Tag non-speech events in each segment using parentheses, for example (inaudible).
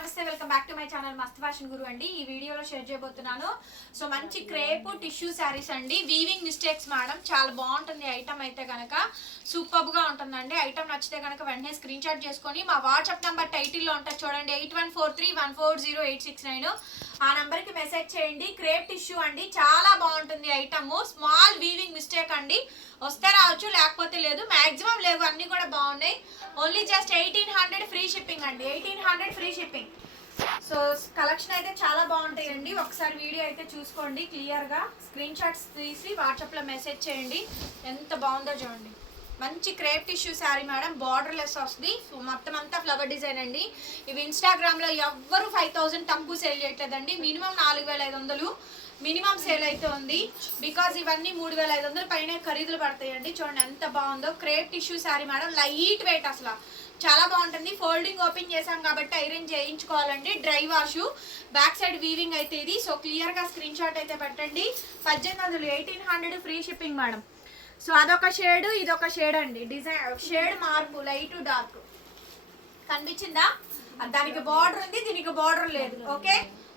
Namaste welcome back to my channel మస్త్ fashion గురు అండి. ఈ వీడియోలో షేర్ చేయబోతున్నాను. సో మంచి క్రేప్ టిష్యూ శారీస్ అండి. వీవింగ్ మిస్టేక్స్ మేడం చాలా బాగుంటుంది ఐటమ్ అయితే కనుక సూపర్గా ఉంటుందండి. ఐటమ్ నచ్చితే కనుక వెంటనే స్క్రీన్ షాట్ చేసుకొని మా వాట్సాప్ నెంబర్ టైటిల్లో ఉంటుంది చూడండి. Eight one four three one four zero eight six nine ఆ నెంబర్కి మెసేజ్ చేయండి. క్రేప్ టిష్యూ అండి. చాలా బాగుంటుంది ఐటమ్ స్మాల్ వీవింగ్ మిస్టేక్ అండి. వస్తే రావచ్చు లేకపోతే లేదు. మాక్సిమం లేవు అన్ని కూడా బాగున్నాయి. Only just eighteen hundred free shipping అండి. Eighteen hundred free shipping so collection అయితే చాలా బాగుంటాయండి. ఒకసారి వీడియో అయితే చూసుకోండి క్లియర్గా స్క్రీన్ షాట్స్ తీసి వాట్సాప్లో మెసేజ్ చేయండి. ఎంత బాగుందో చూడండి. మంచి crepe tissue saree madam. Border less వస్తుంది. సో మొత్తం అంతా ఫ్లవర్ డిజైన్ అండి. ఇవి ఇన్స్టాగ్రామ్లో ఎవ్వరు ఫైవ్ థౌజండ్ తక్కువ సేల్ చేయట్లేదండి. మినిమం నాలుగు వేల ఐదు వందలు. మినిమం సేల్ అయితే ఉంది. బికాజ్ ఇవన్నీ మూడు వేల ఐదు వందల పైన ఖరీదులు పడతాయండి. చూడండి ఎంత బాగుందో. Crepe tissue saree madam light weight అసలు. చాలా బాగుంటుంది. ఫోల్డింగ్ ఓపెన్ చేసాం కాబట్టి iron చేయించుకోవాలండి. Dry wash back side weaving అయితే ఇది. సో క్లియర్గా స్క్రీన్ షాట్ అయితే పెట్టండి. పద్దెనిమిది వందలు eighteen hundred free shipping madam so అదొక షేడ్ ఇదొక షేడ్ అండి. డిజైన్ షేడ్ మార్పు లైట్ డార్క్ కనిపించిందా? దానికి బార్డర్ ఉంది దీనికి బార్డర్ లేదు. ఓకే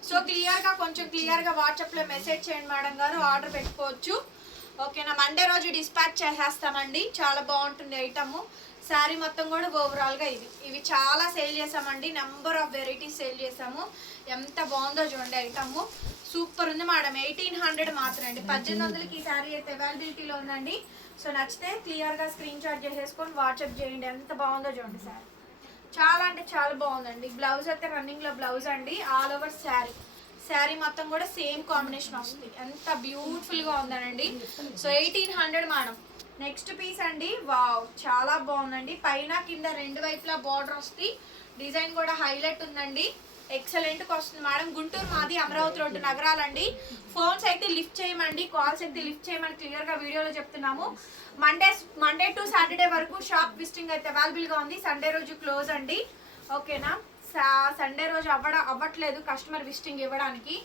సో క్లియర్గా కొంచెం క్లియర్గా వాట్సాప్లో మెసేజ్ చేయండి మేడం గారు. ఆర్డర్ పెట్టుకోవచ్చు. ఓకేనా మండే రోజు డిస్పాచ్ చేసేస్తామండి. చాలా బాగుంటుంది ఐటమ్ శారీ మొత్తం కూడా ఓవరాల్గా ఇది. ఇవి చాలా సేల్ చేసామండి. నెంబర్ ఆఫ్ వెరైటీస్ సేల్ చేసాము. ఎంత బాగుందో చూడండి ఐటమ్ సూపర్ ఉంది మేడం ఎయిటీన్ హండ్రెడ్ మాత్రం అండి. పద్దెనిమిది వందలకి ఈ శారీ అయితే అవైలబిలిటీలో ఉందండి. సో నచ్చితే క్లియర్గా స్క్రీన్ షాట్ చేసేసుకొని వాట్సాప్ చేయండి. ఎంత బాగుందో చూడండి శారీ చాలా అంటే చాలా బాగుందండి. బ్లౌజ్ అయితే రన్నింగ్లో బ్లౌజ్ అండి. ఆల్ ఓవర్ శారీ శారీ మొత్తం కూడా సేమ్ కాంబినేషన్ వస్తుంది. ఎంత బ్యూటిఫుల్గా ఉందనండి. So eighteen hundred madam. Next piece అండి. వావ్ చాలా బాగుందండి. పైన కింద రెండు వైపులా బార్డర్ వస్తుంది డిజైన్ కూడా హైలైట్ ఉందండి. ఎక్సలెంట్ వస్తుంది మేడం గుంటూరు మాది అమరావతి రోడ్డు నగరాలండి. ఫోన్స్ అయితే లిఫ్ట్ చేయమండి కాల్స్ అయితే లిఫ్ట్ చేయమని క్లియర్గా వీడియోలో చెప్తున్నాము. మండే మండే టు సాటర్డే వరకు షాప్ విజిటింగ్ అయితే అవైలబుల్గా ఉంది. సండే రోజు క్లోజ్ అండి. ఓకేనా సండే రోజు అవ్వడ అవ్వట్లేదు కస్టమర్ విజిటింగ్ ఇవ్వడానికి.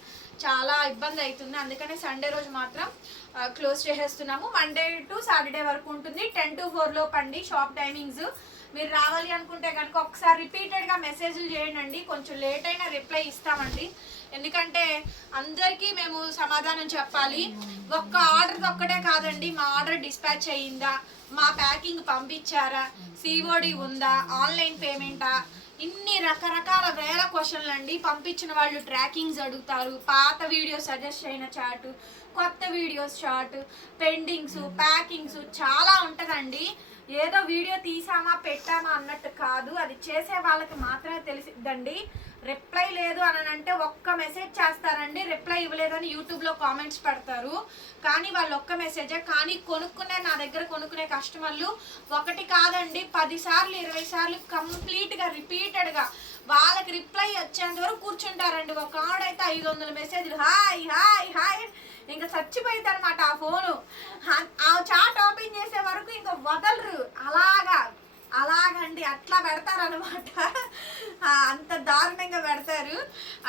చాలా ఇబ్బంది అవుతుంది. అందుకనే సండే రోజు మాత్రం క్లోజ్ చేసేస్తున్నాము. మండే టు సాటర్డే వరకు ఉంటుంది. టెన్ టు ఫోర్ లోపు అండి షాప్ టైమింగ్స్ మీరు రావాలి అనుకుంటే కనుక ఒకసారి రిపీటెడ్గా మెసేజ్లు చేయండి. కొంచెం లేట్ అయినా రిప్లై ఇస్తామండి. ఎందుకంటే అందరికీ మేము సమాధానం చెప్పాలి. ఒక్క ఆర్డర్ ఒక్కటే కాదండి మా ఆర్డర్ డిస్పాచ్ అయ్యిందా? మా ప్యాకింగ్ పంపించారా? సిఓడి ఉందా? ఆన్లైన్ పేమెంటా ఇన్ని రకరకాల వేల క్వశ్చన్లు అండి. పంపించిన వాళ్ళు ట్రాకింగ్స్ అడుగుతారు. పాత వీడియో సజెస్ట్ అయిన చాట్ కొత్త వీడియోస్ షార్ట్ పెండింగ్స్ ప్యాకింగ్స్ చాలా ఉంటుందండి. ఏదో వీడియో తీసామా పెట్టామా అన్నట్టు కాదు. అది చేసే వాళ్ళకి మాత్రమే తెలిసిద్దండి. రిప్లై లేదు అని అంటే ఒక్క మెసేజ్ చేస్తారండి. రిప్లై ఇవ్వలేదని యూట్యూబ్లో కామెంట్స్ పెడతారు. కానీ వాళ్ళు ఒక్క మెసేజే. కానీ కొనుక్కునే నా దగ్గర కొనుక్కునే కస్టమర్లు ఒకటి కాదండి. పదిసార్లు ఇరవై సార్లు కంప్లీట్గా రిపీటెడ్గా వాళ్ళకి రిప్లై వచ్చేంత వరకు కూర్చుంటారండి. ఒక ఆవిడైతే ఐదు వందల మెసేజ్లు. Hi hi hi. ఇంకా చచ్చిపోయింది అనమాట ఆ ఫోను. ఆ చాట్ ఓపెన్ చేసే వరకు ఇంకా వదలరు. అలాగా అలాగండి అట్లా పెడతారనమాట అంత దారుణంగా పెడతారు.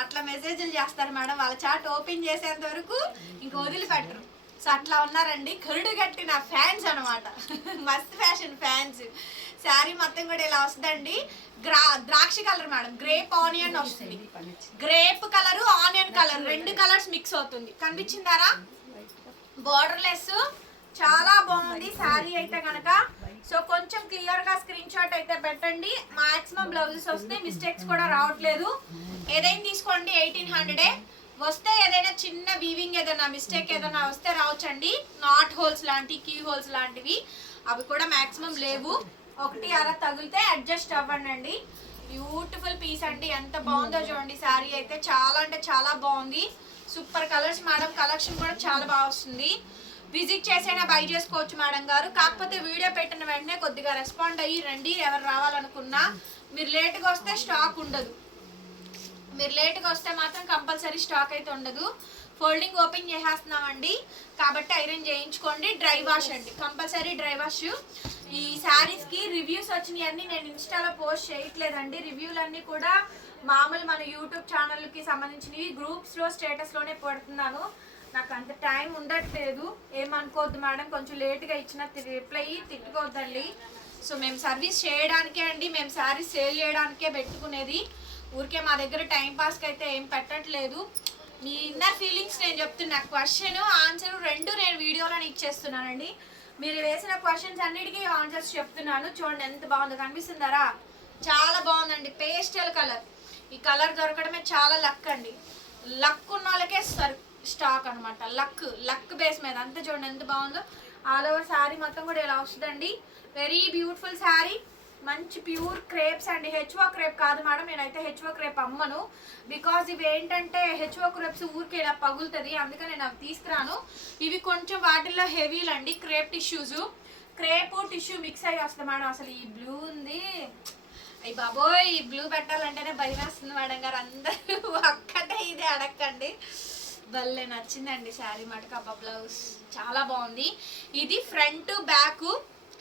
అట్లా మెసేజ్లు చేస్తారు మేడం వాళ్ళ చాట్ ఓపెన్ చేసేంత వరకు ఇంక వదిలిపెట్టరు. సో అట్లా ఉన్నారండి. కరుడు కట్టిన ఫ్యాన్స్ అనమాట మస్త్ ఫ్యాషన్ ఫ్యాన్స్. శారీ మొత్తం కూడా ఇలా వస్తుందండి. గ్రా ద్రాక్ష కలర్ మేడం. గ్రేప్ ఆనియన్ వస్తుంది. Grape colour onion colours mix అవుతుంది. కనిపించిందారా? బార్డర్ లెస్ చాలా బాగుంది. శారీ అయితే కనుక సో కొంచెం క్లియర్గా స్క్రీన్ షాట్ అయితే పెట్టండి. మాక్సిమం బ్లౌజెస్ వస్తే మిస్టేక్స్ కూడా రావట్లేదు. ఏదైనా తీసుకోండి. ఎయిటీన్ హండ్రెడే వస్తే ఏదైనా చిన్న వీవింగ్ ఏదైనా మిస్టేక్ ఏదైనా వస్తే రావచ్చండి. నాట్ హోల్స్ లాంటి కీ హోల్స్ లాంటివి. అవి కూడా మాక్సిమం లేవు. ఒకటి అలా తగిలితే అడ్జస్ట్ అవ్వండి బ్యూటిఫుల్ పీస్ అండి. ఎంత బాగుందో చూడండి. శారీ అయితే చాలా అంటే చాలా బాగుంది. Super colours madam. కలెక్షన్ కూడా చాలా బాగా వస్తుంది. విజిట్ చేసైనా బై చేసుకోవచ్చు మేడం గారు. కాకపోతే వీడియో పెట్టిన వెంటనే కొద్దిగా రెస్పాండ్ అయ్యి రండి. ఎవరు రావాలనుకున్నా మీరు లేట్గా వస్తే స్టాక్ ఉండదు. మీరు లేట్గా వస్తే మాత్రం కంపల్సరీ స్టాక్ అయితే ఉండదు. ఫోల్డింగ్ ఓపెన్ చేసేస్తున్నామండి. కాబట్టి ఐరన్ చేయించుకోండి. డ్రై వాష్ అండి. Compulsory dry wash. ఈ శారీస్కి రివ్యూస్ వచ్చినాయన్నీ నేను ఇన్స్టాలో పోస్ట్ చేయట్లేదండి. రివ్యూలన్నీ కూడా మామూలు మన యూట్యూబ్ ఛానల్కి సంబంధించినవి గ్రూప్స్లో స్టేటస్లోనే పెడుతున్నాను. నాకు అంత టైం ఉండట్లేదు. ఏమనుకోవద్దు మేడం కొంచెం లేట్గా ఇచ్చిన రిప్లై తిట్టుకోవద్దండి. సో మేము సర్వీస్ చేయడానికే అండి. మేము శారీస్ సేల్ చేయడానికే పెట్టుకునేది. ఊరికే మా దగ్గర టైం పాస్కి అయితే ఏం పెట్టట్లేదు. మీ ఇన్నర్ ఫీలింగ్స్ నేను చెప్తున్నా. క్వశ్చన్ ఆన్సర్ రెండు నేను వీడియోలో ఇచ్చేస్తున్నానండి. మీరు వేసిన క్వశ్చన్స్ అన్నిటికీ ఆన్సర్స్ చెప్తున్నాను. చూడండి ఎంత బాగుందో కనిపిస్తుందరా? చాలా బాగుందండి. పేస్టల్ కలర్ ఈ కలర్ దొరకడమే చాలా లక్ అండి. లక్ ఉన్న వాళ్ళకే సర్ స్టాక్ అనమాట లక్ లక్ బేస్ మీద. అంతే చూడండి ఎంత బాగుందో. ఆల్ ఓవర్ శారీ మొత్తం కూడా ఇలా వస్తుందండి. Very beautiful saree. మంచి ప్యూర్ క్రేప్స్ అండి. హెచ్ఓ క్రేప్ కాదు మేడం నేనైతే హెచ్ఓ క్రేప్ అమ్మను. బికాజ్ ఇవి ఏంటంటే హెచ్ఓ క్రేప్స్ ఊరికే ఇలా పగులుతుంది. అందుకని నేను అవి తీసుకురాను. ఇవి కొంచెం వాటిల్లో హెవీలు అండి crepe tissues. Crepe tissue mix అయ్యి వస్తుంది మేడం. అసలు ఈ బ్లూ ఉంది. అయ్యి బాబోయ్ ఈ బ్లూ పెట్టాలంటేనే భయం వేస్తుంది మేడం గారు. అందరూ ఒక్కటే ఇది అడగండి భలే నచ్చిందండి శారీ మటుకు అబ్బా బ్లౌజ్ చాలా బాగుంది. ఇది ఫ్రంట్ బ్యాక్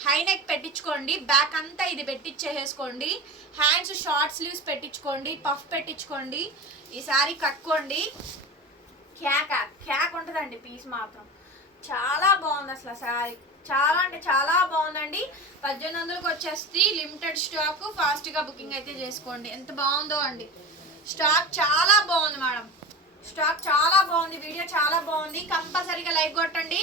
హై నెక్ పెట్టించుకోండి. బ్యాక్ అంతా ఇది పెట్టించేసుకోండి హ్యాండ్స్ షార్ట్ స్లీవ్స్ పెట్టించుకోండి. పఫ్ పెట్టించుకోండి. ఈ శారీ కక్కోండి. క్యాక్ క్యాక్ ఉంటుందండి పీస్ మాత్రం. చాలా బాగుంది అసలు శారీ. చాలా అంటే చాలా బాగుందండి. పద్దెనిమిది వందలకు వచ్చేసి లిమిటెడ్ స్టాక్ ఫాస్ట్గా బుకింగ్ అయితే చేసుకోండి. ఎంత బాగుందో అండి. స్టాక్ చాలా బాగుంది మేడం. స్టాక్ చాలా బాగుంది. వీడియో చాలా బాగుంది. కంపల్సరీగా లైక్ కొట్టండి.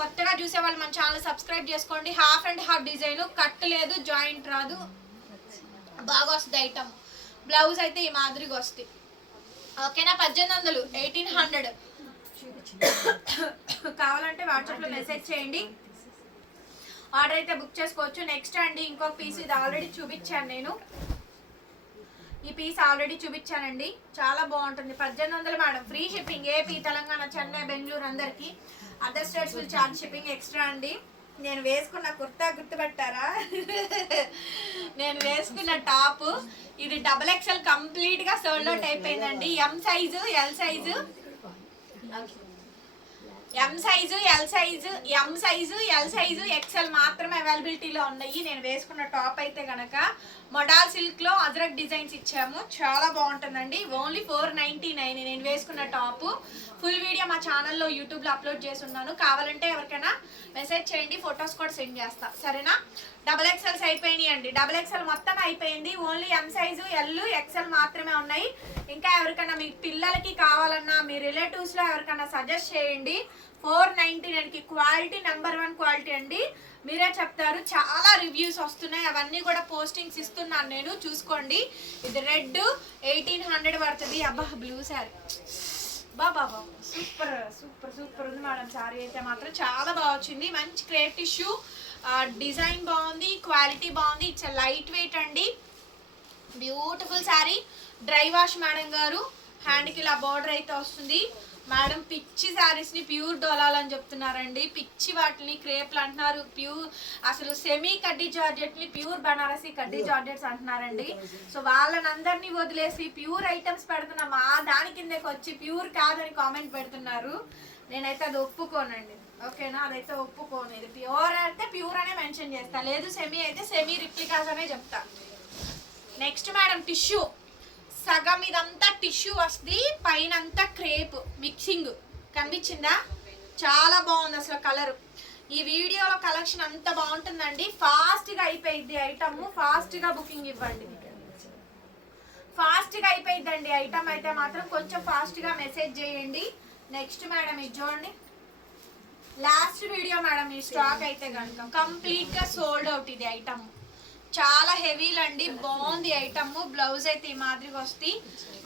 కొత్తగా చూసే వాళ్ళు మన ఛానల్ సబ్స్క్రైబ్ చేసుకోండి. Half and half design cut లేదు జాయింట్ రాదు. బాగా వస్తుంది ఐటమ్ బ్లౌజ్ అయితే ఈ మాదిరిగా వస్తాయి ఓకేనా పద్దెనిమిది వందలు ఎయిటీన్ హండ్రెడ్ (coughs) కావాలంటే వాట్సాప్లో మెసేజ్ చేయండి. ఆర్డర్ అయితే బుక్ చేసుకోవచ్చు. నెక్స్ట్ అండి ఇంకొక పీస్ ఇది ఆల్రెడీ చూపించాను నేను. ఈ పీస్ ఆల్రెడీ చూపించానండి. చాలా బాగుంటుంది. పద్దెనిమిది వందలు madam. Free shipping AP Telangana Chennai Bengaluru అందరికీ. Other states will charge shipping extra అండి. నేను వేసుకున్న కుర్తా గుర్తుపెట్టారా? నేను వేసుకున్న టాప్. ఇది డబల్ ఎక్స్ఎల్ కంప్లీట్గా సోల్డ్ అవుట్ అయిపోయిందండి M size L size M size L size M size L size XL మాత్రమే అవైలబిలిటీలో ఉన్నాయి. నేను వేసుకున్న టాప్ అయితే కనుక మొడాల్ సిల్క్లో అజరక్ డిజైన్స్ ఇచ్చాము. చాలా బాగుంటుందండి. ఓన్లీ ఫోర్ నైన్టీ నైన్ నేను వేసుకున్న టాప్. ఫుల్ వీడియో మా ఛానల్లో యూట్యూబ్లో అప్లోడ్ చేసి ఉన్నాను. కావాలంటే ఎవరికైనా మెసేజ్ చేయండి ఫొటోస్ కూడా సెండ్ చేస్తా. సరేనా? డబల్ ఎక్సెల్స్ అయిపోయినాయి అండి. డబల్ ఎక్సెల్ మొత్తం అయిపోయింది. Only M size L XL మాత్రమే ఉన్నాయి. ఇంకా ఎవరికైనా మీ పిల్లలకి కావాలన్నా మీ రిలేటివ్స్లో ఎవరికైనా సజెస్ట్ చేయండి. ఫోర్ నైంటీ నైన్కి క్వాలిటీ నెంబర్ వన్ క్వాలిటీ అండి. మీరే చెప్తారు. చాలా రివ్యూస్ వస్తున్నాయి. అవన్నీ కూడా పోస్టింగ్స్ ఇస్తున్నాను నేను. చూసుకోండి. ఇది రెడ్ ఎయిటీన్ హండ్రెడ్ పడుతుంది. అబ్బా బ్లూ శారీ బాబా సూపర్ సూపర్ సూపర్ ఉంది మేడం శారీ అయితే మాత్రం. చాలా బాగా వచ్చింది. మంచి క్రేప్ టిష్యూ డిజైన్ బాగుంది. క్వాలిటీ బాగుంది. ఇట్స్ లైట్ వెయిట్ అండి. Beautiful saree dry wash madam గారు. హ్యాండ్కి ఇలా బార్డర్ అయితే వస్తుంది. మేడం పిచ్చి శారీస్ని ప్యూర్ డోలాలని చెప్తున్నారండి. పిచ్చి వాటిని క్రేప్లు అంటున్నారు. ప్యూర్ అసలు సెమీ కడ్డీ జార్జెట్ని ప్యూర్ బనారసి కడ్డీ జార్జెట్స్ అంటున్నారండి. సో వాళ్ళని అందరినీ వదిలేసి ప్యూర్ ఐటమ్స్ పెడుతున్నా. మా దాని కిందకి వచ్చి ప్యూర్ కాదని కామెంట్ పెడుతున్నారు. నేనైతే అది ఒప్పుకోనండి. ఓకేనా? అదైతే ఒప్పుకోను. ఇది ప్యూర్ అయితే ప్యూర్ అనే మెన్షన్ చేస్తా. లేదు సెమీ అయితే సెమీ రిప్లికాస్ అనే చెప్తా. నెక్స్ట్ మేడం టిష్యూ సగం ఇదంతా టిష్యూ వస్తుంది పైన అంతా క్రేప్ మిక్సింగ్. కనిపించిందా? చాలా బాగుంది అసలు కలర్. ఈ వీడియోలో కలెక్షన్ అంత బాగుంటుందండి. ఫాస్ట్గా అయిపోయింది ఐటమ్. ఫాస్ట్గా బుకింగ్ ఇవ్వండి ఫాస్ట్గా అయిపోయిందండి ఐటమ్ అయితే మాత్రం కొంచెం ఫాస్ట్గా మెసేజ్ చేయండి. నెక్స్ట్ మేడం ఇది చూడండి. లాస్ట్ వీడియో మేడం ఈ స్టాక్ అయితే కనుక కంప్లీట్గా సోల్డ్ అవుట్ ఇది ఐటమ్. చాలా హెవీలు అండి బాగుంది ఐటమ్ బ్లౌజ్ అయితే ఈ మాదిరిగా వస్తాయి.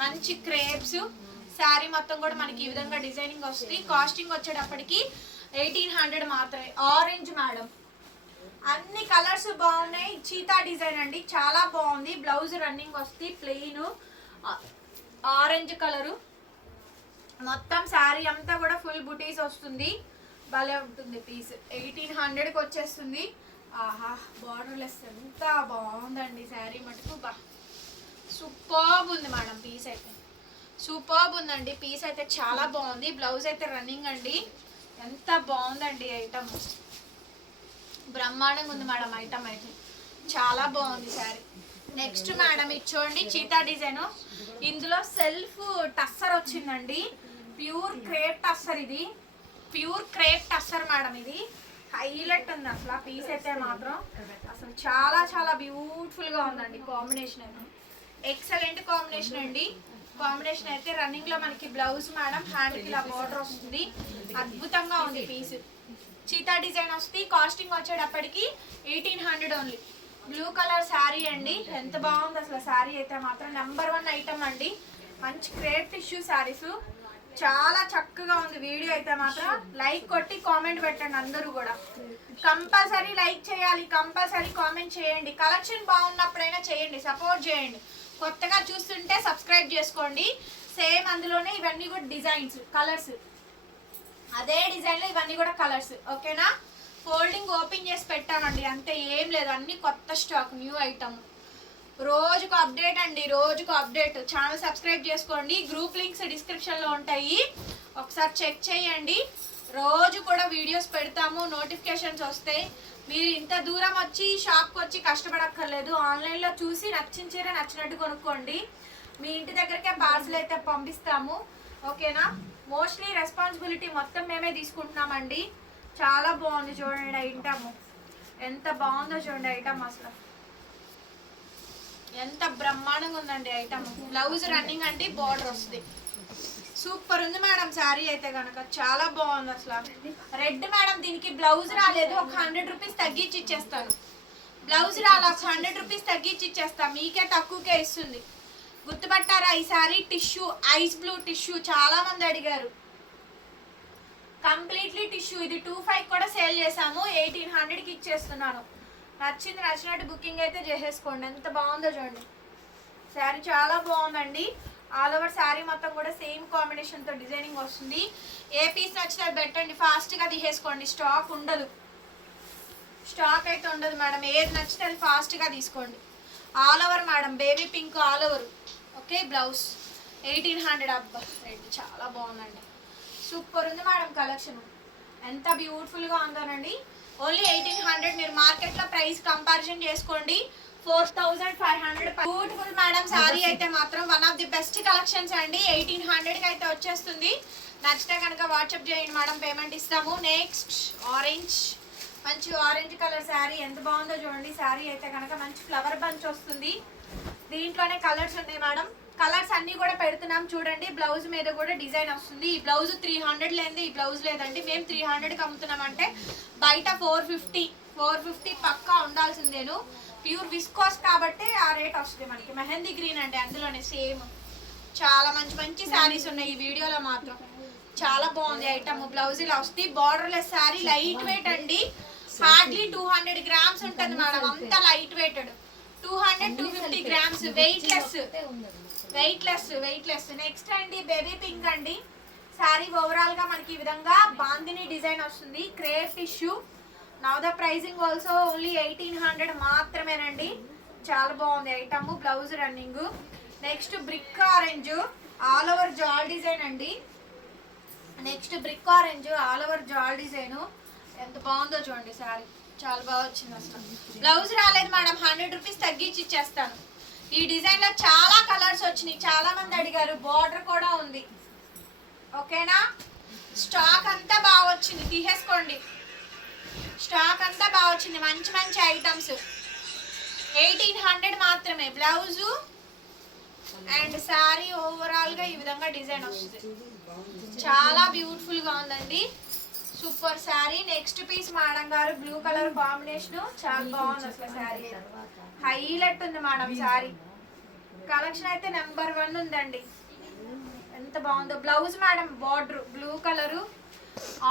మంచి క్రేప్స్. శారీ మొత్తం కూడా మనకి ఈ విధంగా డిజైనింగ్ వస్తుంది కాస్టింగ్ వచ్చేటప్పటికి ఎయిటీన్ హండ్రెడ్ మాత్రమే. ఆరెంజ్ మేడం అన్ని కలర్స్ బాగున్నాయి. చీతా డిజైన్ అండి. చాలా బాగుంది. బ్లౌజ్ రన్నింగ్ వస్తుంది ప్లెయిన్ ఆరెంజ్ కలరు మొత్తం శారీ అంతా కూడా ఫుల్ బుటీస్ వస్తుంది. భలే ఉంటుంది పీస్ ఎయిటీన్ హండ్రెడ్కి వచ్చేస్తుంది. ఆహా బార్డర్లెస్ ఎంత బాగుందండి శారీ మటుకు. బా సూపర్బ్ ఉంది మేడం పీస్ అయితే. సూపర్బ్ ఉందండి పీస్ అయితే చాలా బాగుంది. బ్లౌజ్ అయితే రన్నింగ్ అండి. ఎంత బాగుందండి ఐటమ్ బ్రహ్మాండంగా ఉంది మేడం ఐటమ్ అయితే. చాలా బాగుంది శారీ. నెక్స్ట్ మేడం ఇది చూడండి చీతా డిజైన్. ఇందులో సెల్ఫ్ టస్సర్ వచ్చిందండి. ప్యూర్ క్రేప్ టస్సర్ ఇది. ప్యూర్ క్రేప్ టస్సర్ మేడం ఇది. హైలైట్ ఉంది అసలు. పీస్ అయితే మాత్రం అసలు చాలా చాలా బ్యూటిఫుల్గా ఉందండి కాంబినేషన్ అయితే. ఎక్సలెంట్ కాంబినేషన్ అండి. కాంబినేషన్ అయితే రన్నింగ్లో మనకి బ్లౌజ్ మేడం హ్యాండ్కి ఇలా బార్డర్ వస్తుంది. అద్భుతంగా ఉంది పీస్ చీతా డిజైన్ వస్తుంది కాస్టింగ్ వచ్చేటప్పటికి eighteen hundred only blue colour saree అండి. ఎంత బాగుంది అసలు శారీ అయితే మాత్రం. నెంబర్ వన్ ఐటమ్ అండి. మంచి క్రేప్ టిష్యూ శారీస్ చాలా చక్కగా ఉంది వీడియో అయితే మాత్రం. లైక్ కొట్టి కామెంట్ పెట్టండి అందరూ కూడా. కంపల్సరీ లైక్ చేయాలి కంపల్సరీ కామెంట్ చేయండి. కలెక్షన్ బాగున్నప్పుడైనా చేయండి సపోర్ట్ చేయండి. కొత్తగా చూస్తుంటే సబ్స్క్రైబ్ చేసుకోండి. సేమ్ అందులోనే ఇవన్నీ కూడా డిజైన్స్ కలర్స్ అదే డిజైన్లో ఇవన్నీ కూడా కలర్స్ ఓకేనా ఫోల్డింగ్ ఓపెన్ చేసి పెట్టామండి అంతే ఏం లేదు. అన్ని కొత్త స్టాక్ న్యూ ఐటమ్ రోజుకు అప్డేట్ అండి రోజుకు అప్డేట్ ఛానల్ సబ్స్క్రైబ్ చేసుకోండి. గ్రూప్ లింక్స్ డిస్క్రిప్షన్లో ఉంటాయి. ఒకసారి చెక్ చేయండి. రోజు కూడా వీడియోస్ పెడతాము నోటిఫికేషన్స్ వస్తాయి. మీరు ఇంత దూరం వచ్చి షాప్కి వచ్చి కష్టపడక్కర్లేదు. ఆన్లైన్లో చూసి నచ్చిన చీర నచ్చినట్టు కొనుక్కోండి. మీ ఇంటి దగ్గరకే పార్సల్ అయితే పంపిస్తాము. ఓకేనా? మోస్ట్లీ రెస్పాన్సిబిలిటీ మొత్తం మేమే తీసుకుంటున్నామండి. చాలా బాగుంది చూడండి ఐటమ్ ఎంత బాగుందో చూడండి ఐటమ్ అసలు. ఎంత బ్రహ్మాండంగా ఉందండి ఐటమ్. బ్లౌజ్ రన్నింగ్ అండి బార్డర్ వస్తుంది. సూపర్ ఉంది మేడం శారీ అయితే కనుక చాలా బాగుంది అసలు. రెడ్ మేడం దీనికి బ్లౌజ్ రాలేదు. ఒక హండ్రెడ్ రూపీస్ తగ్గించి ఇచ్చేస్తాను. బ్లౌజ్ రాలే? ఒక హండ్రెడ్ రూపీస్ తగ్గించి ఇచ్చేస్తా. మీకే తక్కువకే ఇస్తుంది. గుర్తుపట్టారా ఈ saree? Tissue ice blue tissue చాలా మంది అడిగారు. కంప్లీట్లీ టిష్యూ ఇది టూ ఫైవ్ కూడా సేల్ చేశాము. ఎయిటీన్ హండ్రెడ్కి ఇచ్చేస్తున్నాను. నచ్చింది నచ్చినట్టు బుకింగ్ అయితే చేసేసుకోండి. ఎంత బాగుందో చూడండి. శారీ చాలా బాగుందండి. ఆల్ ఓవర్ శారీ మొత్తం కూడా సేమ్ కాంబినేషన్తో డిజైనింగ్ వస్తుంది. ఏ పీస్ నచ్చినా అది పెట్టండి. ఫాస్ట్గా తీసేసుకోండి. స్టాక్ ఉండదు. స్టాక్ అయితే ఉండదు మేడం ఏది నచ్చితే అది ఫాస్ట్గా తీసుకోండి. All over madam baby pink all over okay blouse eighteen hundred అబ్బా రెడ్ చాలా బాగుందండి. సూపర్ ఉంది మేడం కలెక్షన్ ఎంత బ్యూటిఫుల్గా ఉందోనండి. ఓన్లీ ఎయిటీన్ హండ్రెడ్ మీరు మార్కెట్లో ప్రైస్ కంపారిజన్ చేసుకోండి. Four thousand five hundred beautiful madam saree అయితే మాత్రం one of the best collections అండి. ఎయిటీన్ హండ్రెడ్కి అయితే వచ్చేస్తుంది. నచ్చితే కనుక వాట్సాప్ చేయండి మేడం పేమెంట్ ఇస్తాము. నెక్స్ట్ ఆరెంజ్ మంచి ఆరెంజ్ కలర్ శారీ ఎంత బాగుందో చూడండి. శారీ అయితే కనుక మంచి ఫ్లవర్ బంచ్ వస్తుంది. దీంట్లోనే కలర్స్ ఉన్నాయి మేడం. కలర్స్ అన్ని కూడా పెడుతున్నాం చూడండి. బ్లౌజ్ మీద కూడా డిజైన్ వస్తుంది. ఈ బ్లౌజ్ త్రీ హండ్రెడ్ లేనిది ఈ బ్లౌజ్ లేదండి. మేము త్రీ హండ్రెడ్కి అమ్ముతున్నాం అంటే బయట ఫోర్ ఫిఫ్టీ ఫోర్ ఫిఫ్టీ పక్కా ఉండాల్సిందేను. ప్యూర్ విస్కాస్ కాబట్టి ఆ రేట్ వస్తుంది మనకి. మెహందీ గ్రీన్ అండి అందులోనే సేమ్ చాలా మంచి మంచి శారీస్ ఉన్నాయి ఈ వీడియోలో మాత్రం. చాలా బాగుంది ఐటమ్ బ్లౌజ్ ఇలా వస్తుంది బార్డర్లెస్ శారీ లైట్ వెయిట్ అండి. హార్డ్లీ టూ హండ్రెడ్ గ్రామ్స్ ఉంటుంది మేడం. అంత light weighted two hundred two fifty grams weight less weight less weight less next అండి బేబీ పింక్ అండి. శారీ ఓవరాల్గా మనకి ఈ విధంగా బాందిని డిజైన్ వస్తుంది. Crepe tissue now the pricing also only eighteen hundred మాత్రమేనండి. చాలా బాగుంది. Item blouse running next brick orange all over jaal design అండి. Next brick orange all over jaal design ఎంత బాగుందో చూడండి శారీ చాలా బాగా వచ్చింది అసలు. బ్లౌజ్ రాలేదు మేడం హండ్రెడ్ రూపీస్ తగ్గించి ఇచ్చేస్తాను. ఈ డిజైన్లో చాలా కలర్స్ వచ్చినాయి. చాలా మంది అడిగారు బార్డర్ కూడా ఉంది. ఓకేనా? స్టాక్ అంతా బాగా వచ్చింది. తీసేసుకోండి. స్టాక్ అంతా బాగా వచ్చింది. మంచి మంచి ఐటమ్స్ ఎయిటీన్ హండ్రెడ్ మాత్రమే. బ్లౌజు అండ్ శారీ ఓవరాల్గా ఈ విధంగా డిజైన్ వస్తుంది. చాలా బ్యూటిఫుల్గా ఉందండి. Super saree. Next piece madam గారు బ్లూ కలర్ కాంబినేషన్ చాలా బాగుంది అసలు శారీ. హైలైట్ ఉంది మేడం శారీ. కలెక్షన్ అయితే నెంబర్ వన్ ఉందండి. ఎంత బాగుందో. Blouse madam border blue colour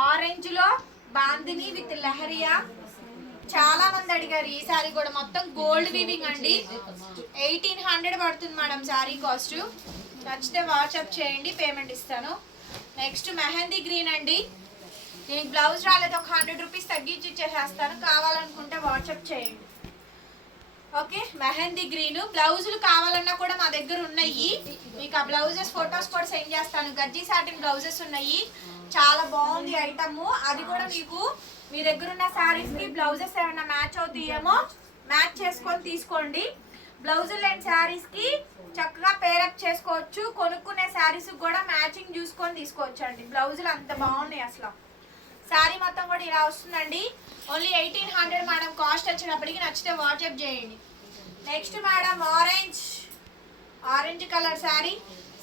ఆరెంజ్లో bandhani with lahariya. చాలా మంది అడిగారు ఈ సారీ కూడా. మొత్తం గోల్డ్ వీవింగ్ అండి. ఎయిటీన్ హండ్రెడ్ పడుతుంది మేడం శారీ కాస్ట్ నచ్చితే వాట్సాప్ చేయండి పేమెంట్ ఇస్తాను. నెక్స్ట్ మెహందీ గ్రీన్ అండి. నేను బ్లౌజ్ రాలేదు ఒక హండ్రెడ్ రూపీస్ తగ్గించి ఇచ్చేసేస్తాను. కావాలనుకుంటే వాట్సాప్ చేయండి. ఓకే? మెహందీ గ్రీన్. బ్లౌజులు కావాలన్నా కూడా మా దగ్గర ఉన్నాయి. మీకు ఆ బ్లౌజెస్ ఫొటోస్ కూడా సెండ్ చేస్తాను. గజ్జి సాటిన్ బ్లౌజెస్ ఉన్నాయి. చాలా బాగుంది ఐటమ్. అది కూడా మీకు మీ దగ్గర ఉన్న శారీస్కి బ్లౌజెస్ ఏమైనా మ్యాచ్ అవుతాయేమో మ్యాచ్ చేసుకొని తీసుకోండి. బ్లౌజులు లేని శారీస్కి చక్కగా పేరప్ చేసుకోవచ్చు. కొనుక్కునే శారీస్ కూడా మ్యాచింగ్ చూసుకొని తీసుకోవచ్చు అండి బ్లౌజులు అంత బాగున్నాయి అసలు. శారీ మొత్తం కూడా ఇలా వస్తుందండి. Only eighteen hundred madam cost వచ్చినప్పటికి నచ్చితే వాట్సాప్ చేయండి. Next madam orange orange colour sari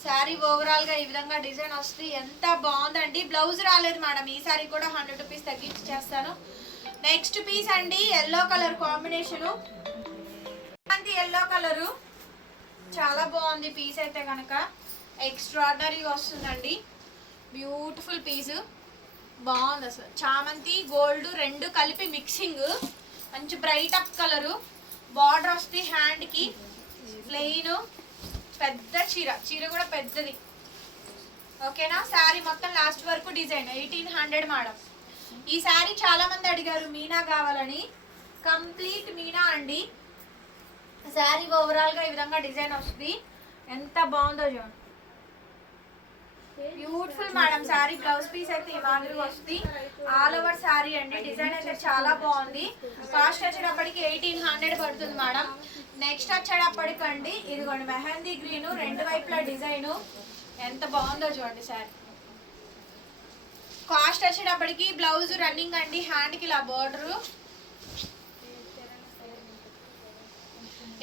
sari ఓవరాల్గా ఈ విధంగా డిజైన్ వస్తుంది. ఎంత బాగుందండి. బ్లౌజ్ రాలేదు మేడం ఈ శారీ కూడా హండ్రెడ్ రూపీస్ తగ్గించి చేస్తాను. నెక్స్ట్ పీస్ అండి yellow colour combination yellow colour చాలా బాగుంది. పీస్ అయితే కనుక ఎక్స్ట్రాడనరీగా వస్తుందండి. బ్యూటిఫుల్ పీసు బాగుంది అసలు. చామంతి గోల్డ్ రెండు కలిపి మిక్సింగ్ మంచి బ్రైట్ అప్ కలరు బార్డర్ వస్తుంది హ్యాండ్కి ప్లెయిన్ పెద్ద చీర. చీర కూడా పెద్దది. ఓకేనా శారీ మొత్తం లాస్ట్ వరకు డిజైన్ ఎయిటీన్ హండ్రెడ్ మేడం ఈ శారీ చాలామంది అడిగారు మీనా కావాలని? కంప్లీట్ మీనా అండి. శారీ ఓవరాల్గా ఈ విధంగా డిజైన్ వస్తుంది. ఎంత బాగుందో చూడండి. Beautiful madam sari blouse piece అయితే ఈ మాదిరిగా వస్తుంది. ఆల్ ఓవర్ శారీ అండి. డిజైన్ అయితే చాలా బాగుంది. కాస్ట్ వచ్చేటప్పటికి ఎయిటీన్ హండ్రెడ్ పడుతుంది మేడం నెక్స్ట్ వచ్చేటప్పటికండి ఇదిగోండి మెహందీ గ్రీన్ రెండు వైపులా డిజైను ఎంత బాగుందో చూడండి శారీ కాస్ట్ వచ్చేటప్పటికి బ్లౌజ్ రన్నింగ్ అండి. హ్యాండ్కి ఇలా బోర్డరు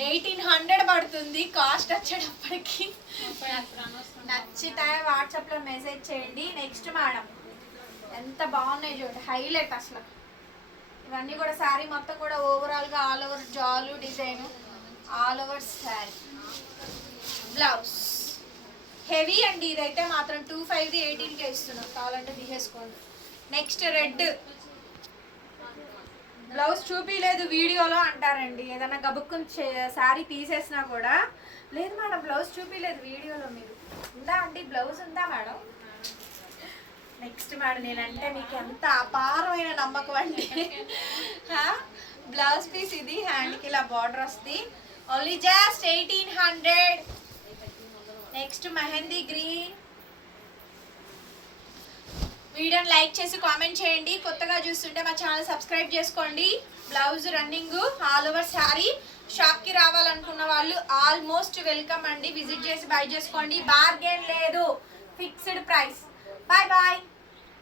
ఎయిటీన్ హండ్రెడ్ పడుతుంది. కాస్ట్ వచ్చేటప్పటికి. నచ్చితే వాట్సాప్లో మెసేజ్ చేయండి. నెక్స్ట్ మేడం ఎంత బాగున్నాయి చూడండి హైలైట్ అసలు. ఇవన్నీ కూడా శారీ మొత్తం కూడా ఓవరాల్గా ఆల్ ఓవర్ జాలు design all over sari. Blouse. Heavy అండి ఇదైతే మాత్రం టూ ఫైవ్ది ఎయిటీన్కే ఇస్తున్నాం. కావాలంటే తీసేసుకోండి. Next red. బ్లౌజ్ చూపించలేదు వీడియోలో అంటారండి. ఏదైనా గబుక్కుని శారీ తీసేసినా కూడా లేదు మేడం బ్లౌజ్ చూపించలేదు వీడియోలో మీరు. ఉందా అండి? బ్లౌజ్ ఉందా మేడం? నెక్స్ట్ మేడం నేనంటే మీకు ఎంత అపారమైన నమ్మకం అండి. బ్లౌజ్ పీస్ ఇది హ్యాండ్కి ఇలా బార్డర్ వస్తుంది. Only just eighteen hundred. Next mehndi green. వీడియోని లైక్ చేసి కామెంట్ చేయండి. కొత్తగా చూస్తుంటే మా ఛానల్ సబ్స్క్రైబ్ చేసుకోండి. Blouse running all over sari. షాప్కి రావాలనుకున్న వాళ్ళు ఆల్మోస్ట్ వెల్కమ్ అండి. విజిట్ చేసి బై చేసుకోండి. బార్గెన్ లేదు. Fixed price. Bye bye.